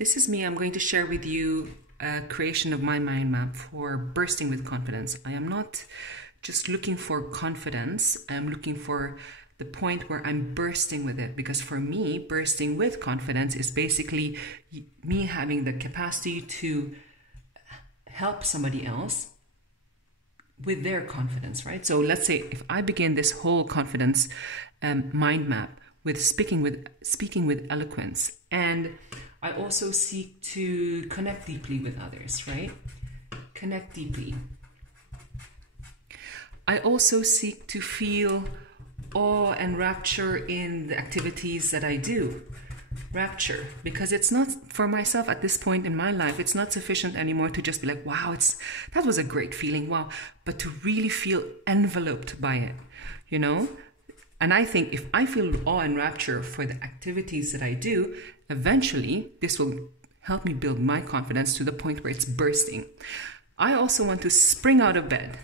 This is me. I'm going to share with you a creation of my mind map for bursting with confidence. I am not just looking for confidence. I'm looking for the point where I'm bursting with it, because for me, bursting with confidence is basically me having the capacity to help somebody else with their confidence, right? So let's say if I begin this whole confidence mind map with speaking with eloquence, and I also seek to connect deeply with others, right? Connect deeply. I also seek to feel awe and rapture in the activities that I do. Rapture, because it's not, for myself at this point in my life, it's not sufficient anymore to just be like, wow, that was a great feeling, wow, but to really feel enveloped by it, you know? And I think if I feel awe and rapture for the activities that I do, eventually this will help me build my confidence to the point where it's bursting. I also want to spring out of bed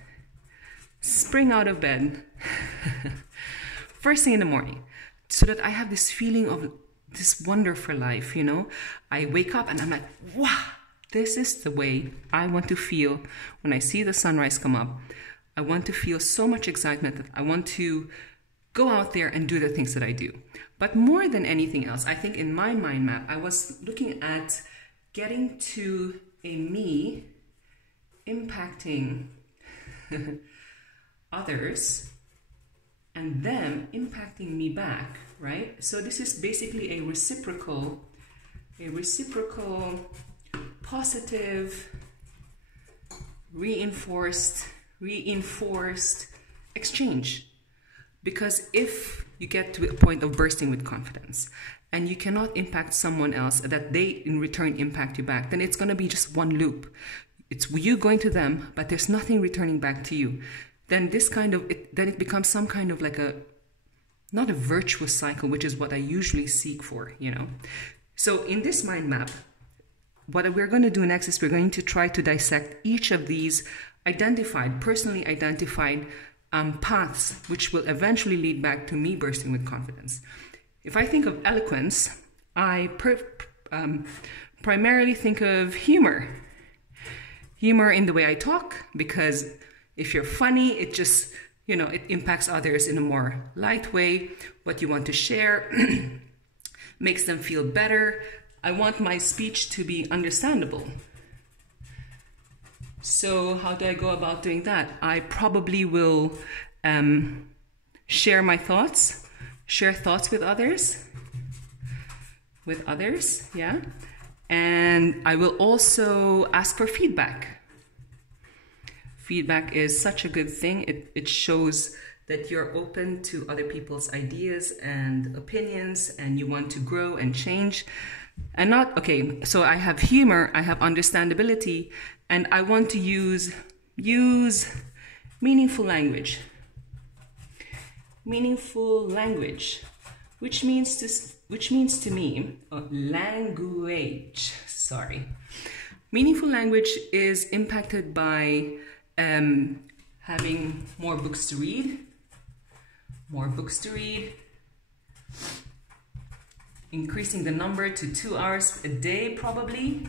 first thing in the morning, so that I have this feeling of this wonder for life, you know? I wake up and I'm like, wow, this is the way I want to feel when I see the sunrise come up. I want to feel so much excitement that I want to go out there and do the things that I do. But more than anything else, I think in my mind map, I was looking at getting to a me impacting others and them impacting me back, right? So this is basically a reciprocal, positive, reinforced exchange. Because if you get to a point of bursting with confidence and you cannot impact someone else that they in return impact you back, then it's going to be just one loop. It's you going to them, but there's nothing returning back to you. Then it becomes some kind of like not a virtuous cycle, which is what I usually seek for, you know. So in this mind map, what we're going to do next is we're going to try to dissect each of these personally identified paths, which will eventually lead back to me bursting with confidence. If I think of eloquence, I primarily think of humor. Humor in the way I talk, because if you're funny, it just, you know, it impacts others in a more light way. What you want to share makes them feel better. I want my speech to be understandable. So how do I go about doing that? I probably will share thoughts with others, yeah. And I will also ask for feedback. Feedback is such a good thing. It shows that you're open to other people's ideas and opinions, and you want to grow and change. And so I have humor, I have understandability, and I want to use meaningful language. Meaningful language, which means to me, language, sorry. Meaningful language is impacted by having more books to read, increasing the number to 2 hours a day probably,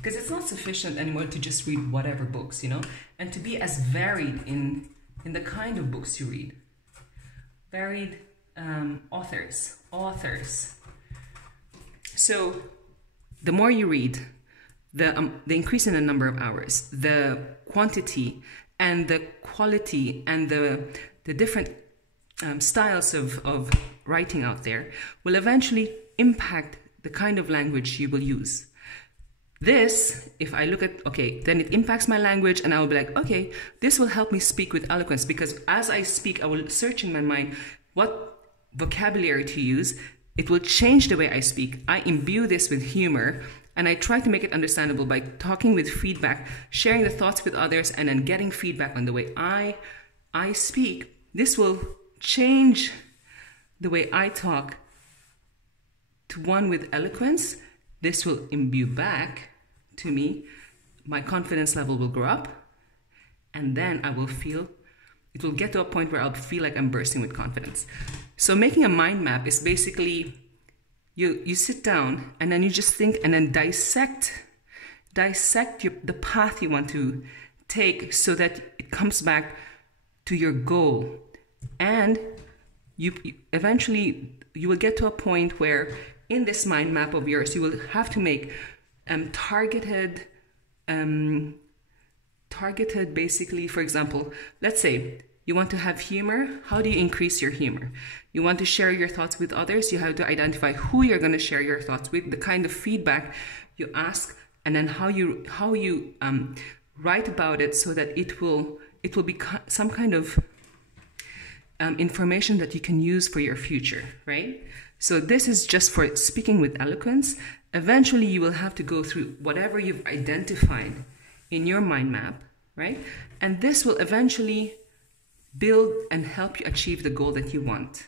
because it's not sufficient anymore to just read whatever books, you know, and to be as varied in the kind of books you read. Varied authors. So the more you read, the increase in the number of hours, the quantity and the quality and the different styles of writing out there will eventually impact the kind of language you will use. This, if I look at, then it impacts my language, and I will be like, okay, this will help me speak with eloquence, because as I speak, I will search in my mind what vocabulary to use. It will change the way I speak. I imbue this with humor, and I try to make it understandable by talking with feedback, sharing the thoughts with others, and then getting feedback on the way I speak. This will change the way I talk to one with eloquence. This will imbue back to me. My confidence level will go up, and then it will get to a point where I'll feel like I'm bursting with confidence. So making a mind map is basically you sit down and then you just think and then dissect the path you want to take so that it comes back to your goal. And you eventually you will get to a point where in this mind map of yours, you will have to make targeted basically, for example, let's say you want to have humor. How do you increase your humor? You want to share your thoughts with others. You have to identify who you're going to share your thoughts with, the kind of feedback you ask, and then how you write about it so that it will be some kind of information that you can use for your future, right? So this is just for speaking with eloquence. Eventually, you will have to go through whatever you've identified in your mind map, right? And this will eventually build and help you achieve the goal that you want.